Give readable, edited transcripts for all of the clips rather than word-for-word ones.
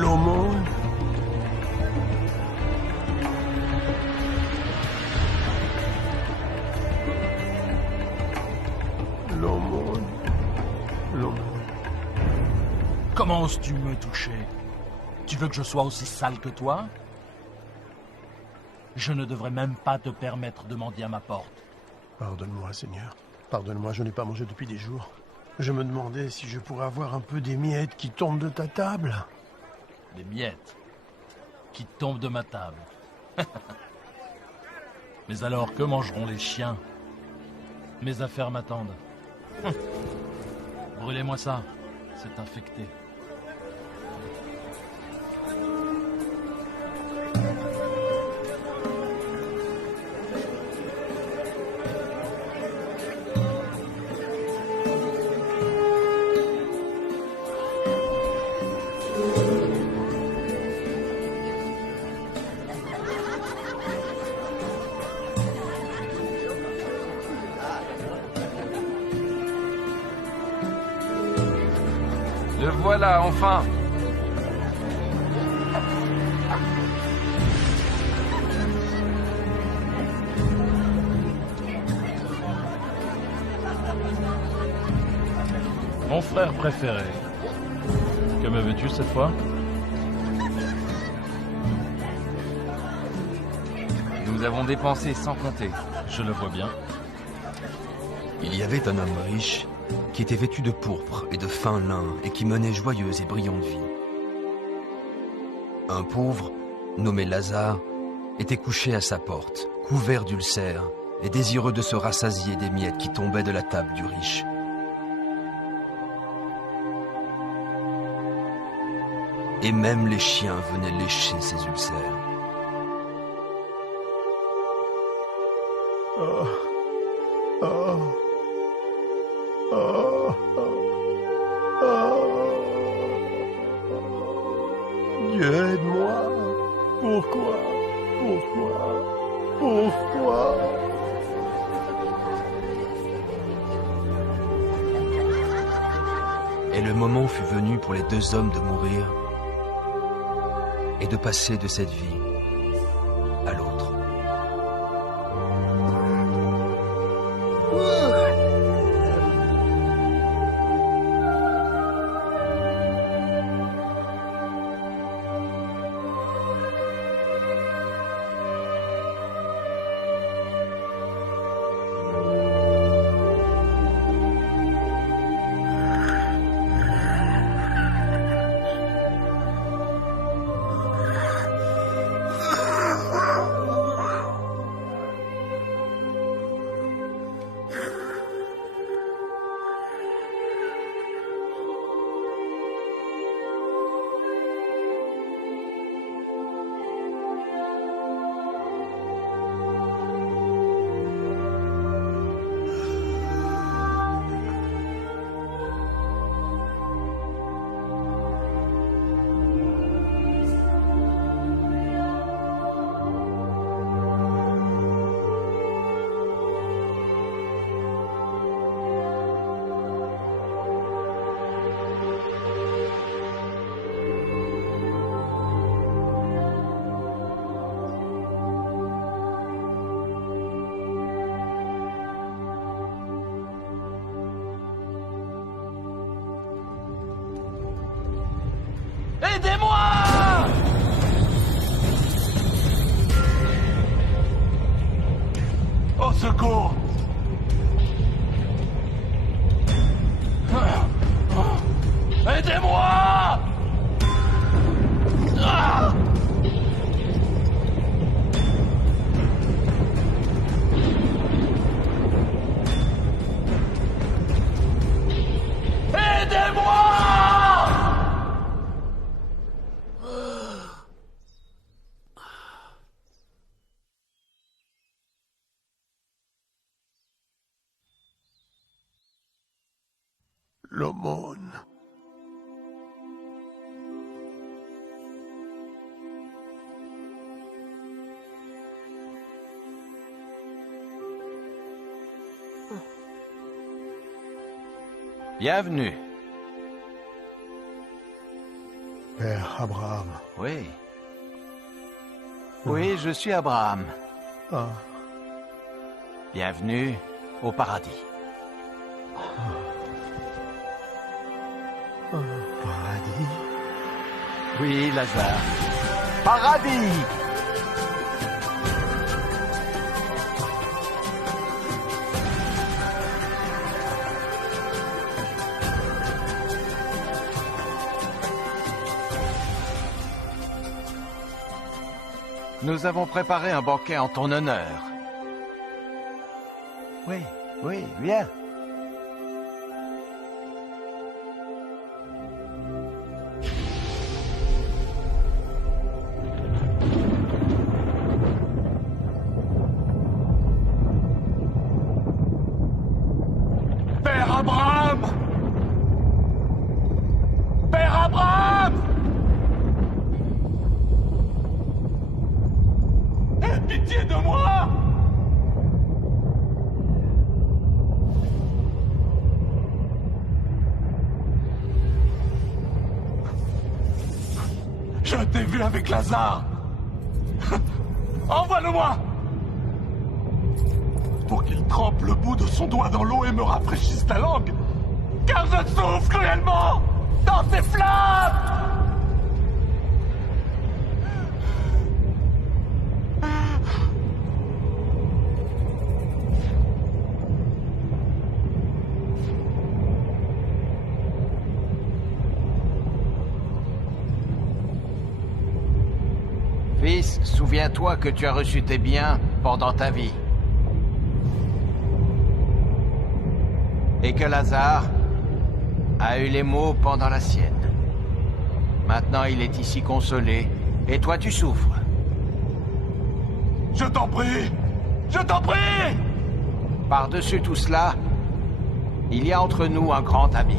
L'aumône. L'aumône. L'aumône. Comment oses-tu me toucher? Tu veux que je sois aussi sale que toi? Je ne devrais même pas te permettre de mendier à ma porte. Pardonne-moi, Seigneur. Pardonne-moi, je n'ai pas mangé depuis des jours. Je me demandais si je pourrais avoir un peu des miettes qui tombent de ta table. Des miettes qui tombent de ma table. Mais alors, que mangeront les chiens? Mes affaires m'attendent. Brûlez-moi ça, c'est infecté. Le voilà, enfin! Mon frère préféré. Que me veux-tu cette fois? Nous avons dépensé sans compter. Je le vois bien. Il y avait un homme riche qui était vêtu de pourpre et de fin lin et qui menait joyeuse et brillante vie. Un pauvre, nommé Lazare, était couché à sa porte, couvert d'ulcères et désireux de se rassasier des miettes qui tombaient de la table du riche. Et même les chiens venaient lécher ses ulcères. Oh. Oh. Oh. Oh. Dieu, aide-moi. Pourquoi? Pourquoi? Pourquoi? Et le moment fut venu pour les deux hommes de mourir et de passer de cette vie à l'autre. Aidez-moi! Au secours! Aidez-moi! Ah! L'aumône. Bienvenue. Père Abraham. Oui. Oui, je suis Abraham. Ah, Bienvenue au paradis. paradis. Oui, Lazare. Paradis! Nous avons préparé un banquet en ton honneur. Oui, oui, viens. Père Abraham! Père Abraham! Aie pitié de moi! Je t'ai vu avec Lazare! Envoie-le-moi! Pour qu'il trempe le bout de son doigt dans l'eau et me rafraîchisse la langue! Car je souffre cruellement dans ces flammes! Fils, souviens-toi que tu as reçu tes biens pendant ta vie. Et que Lazare a eu les maux pendant la sienne. Maintenant, il est ici consolé, et toi tu souffres. Je t'en prie! Je t'en prie! Par-dessus tout cela, il y a entre nous un grand abîme.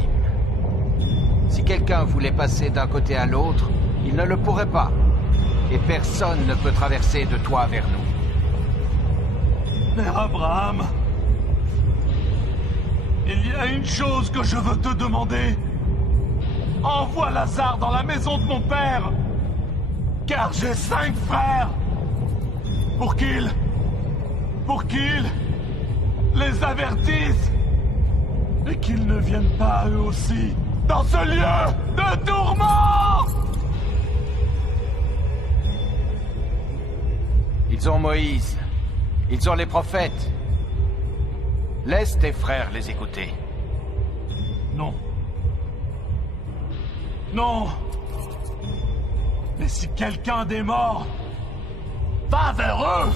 Si quelqu'un voulait passer d'un côté à l'autre, il ne le pourrait pas. Et personne ne peut traverser de toi vers nous. Père Abraham, il y a une chose que je veux te demander. Envoie Lazare dans la maison de mon père, car j'ai 5 frères, pour qu'ils les avertissent, et qu'ils ne viennent pas eux aussi dans ce lieu de tourment. Ils ont Moïse. Ils ont les prophètes. Laisse tes frères les écouter. Non. Non. Mais si quelqu'un des morts va vers eux,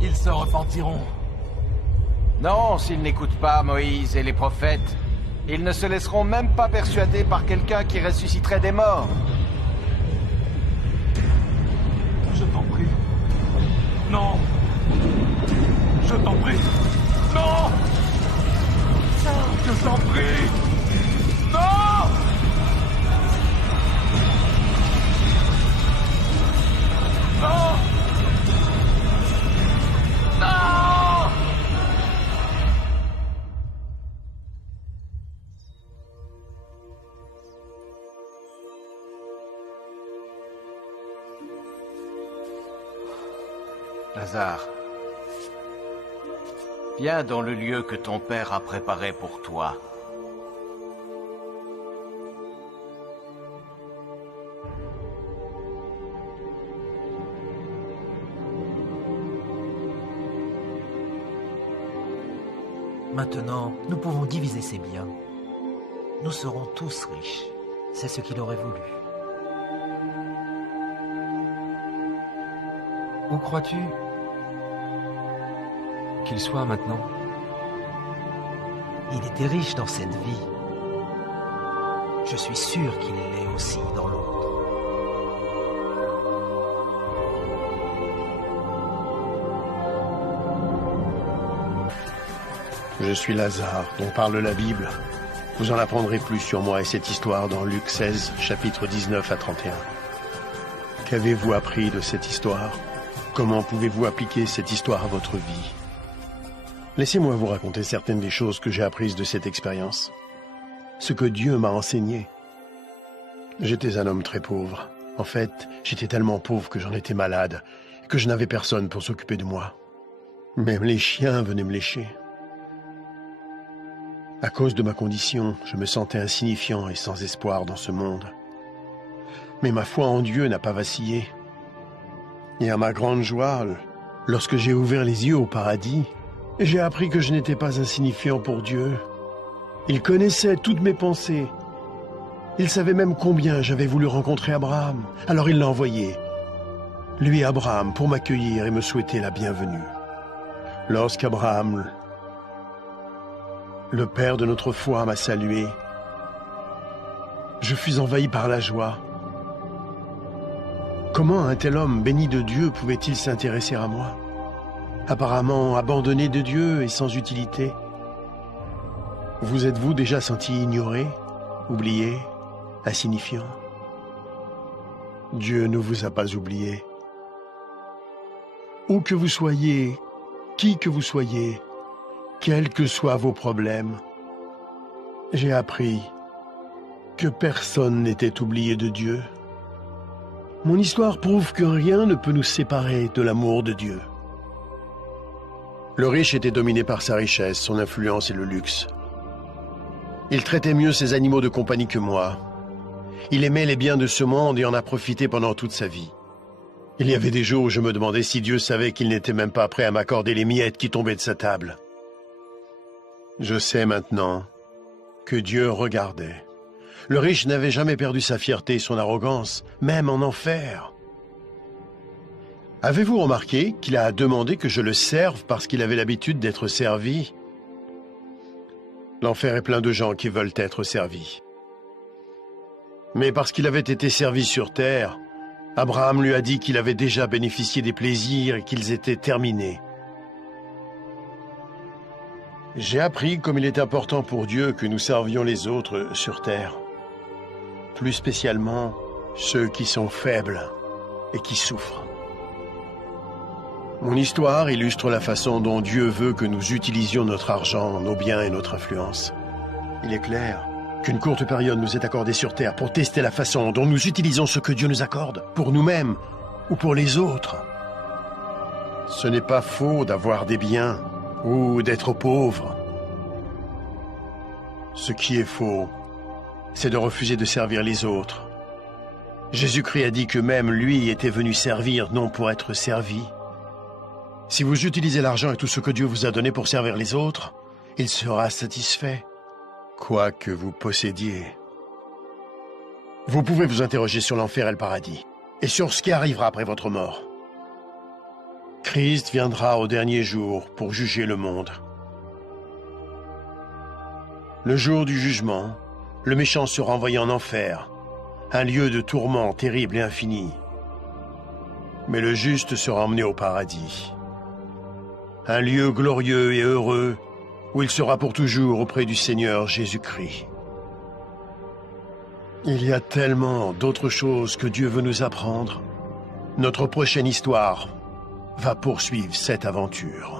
ils se repentiront. Non, s'ils n'écoutent pas Moïse et les prophètes, ils ne se laisseront même pas persuader par quelqu'un qui ressusciterait des morts. Je t'en prie. Non. Je t'en prie. Non. Je t'en prie. Non. Non. Non. Lazare, viens dans le lieu que ton père a préparé pour toi. Maintenant, nous pouvons diviser ses biens. Nous serons tous riches. C'est ce qu'il aurait voulu. Où crois-tu qu'il soit maintenant? Il était riche dans cette vie. Je suis sûr qu'il l'est aussi dans l'autre. Je suis Lazare, dont parle la Bible. Vous en apprendrez plus sur moi et cette histoire dans Luc 16, chapitres 19 à 31. Qu'avez-vous appris de cette histoire? Comment pouvez-vous appliquer cette histoire à votre vie? Laissez-moi vous raconter certaines des choses que j'ai apprises de cette expérience. ce que Dieu m'a enseigné. J'étais un homme très pauvre. En fait, j'étais tellement pauvre que j'en étais malade, et que je n'avais personne pour s'occuper de moi. Même les chiens venaient me lécher. À cause de ma condition, je me sentais insignifiant et sans espoir dans ce monde. Mais ma foi en Dieu n'a pas vacillé. Et à ma grande joie, lorsque j'ai ouvert les yeux au paradis, j'ai appris que je n'étais pas insignifiant pour Dieu. Il connaissait toutes mes pensées. Il savait même combien j'avais voulu rencontrer Abraham. Alors il l'a envoyé, lui Abraham, pour m'accueillir et me souhaiter la bienvenue. Lorsqu'Abraham, le père de notre foi, m'a salué, je fus envahi par la joie. Comment un tel homme béni de Dieu pouvait-il s'intéresser à moi? Apparemment abandonné de Dieu et sans utilité. Vous êtes-vous déjà senti ignoré, oublié, insignifiant? Dieu ne vous a pas oublié. Où que vous soyez, qui que vous soyez, quels que soient vos problèmes, j'ai appris que personne n'était oublié de Dieu. Mon histoire prouve que rien ne peut nous séparer de l'amour de Dieu. Le riche était dominé par sa richesse, son influence et le luxe. Il traitait mieux ses animaux de compagnie que moi. Il aimait les biens de ce monde et en a profité pendant toute sa vie. Il y avait des jours où je me demandais si Dieu savait qu'il n'était même pas prêt à m'accorder les miettes qui tombaient de sa table. Je sais maintenant que Dieu regardait. Le riche n'avait jamais perdu sa fierté et son arrogance, même en enfer. Avez-vous remarqué qu'il a demandé que je le serve parce qu'il avait l'habitude d'être servi? L'enfer est plein de gens qui veulent être servis. Mais parce qu'il avait été servi sur terre, Abraham lui a dit qu'il avait déjà bénéficié des plaisirs et qu'ils étaient terminés. J'ai appris comme il est important pour Dieu que nous servions les autres sur terre. Plus spécialement ceux qui sont faibles et qui souffrent. Mon histoire illustre la façon dont Dieu veut que nous utilisions notre argent, nos biens et notre influence. Il est clair qu'une courte période nous est accordée sur terre pour tester la façon dont nous utilisons ce que Dieu nous accorde, pour nous-mêmes ou pour les autres. Ce n'est pas faux d'avoir des biens ou d'être pauvre. Ce qui est faux, c'est de refuser de servir les autres. Jésus-Christ a dit que même lui était venu servir, non pour être servi. Si vous utilisez l'argent et tout ce que Dieu vous a donné pour servir les autres, il sera satisfait, quoi que vous possédiez. Vous pouvez vous interroger sur l'enfer et le paradis, et sur ce qui arrivera après votre mort. Christ viendra au dernier jour pour juger le monde. Le jour du jugement, le méchant sera envoyé en enfer, un lieu de tourment terrible et infini. Mais le juste sera emmené au paradis, un lieu glorieux et heureux où il sera pour toujours auprès du Seigneur Jésus-Christ. Il y a tellement d'autres choses que Dieu veut nous apprendre. Notre prochaine histoire va poursuivre cette aventure.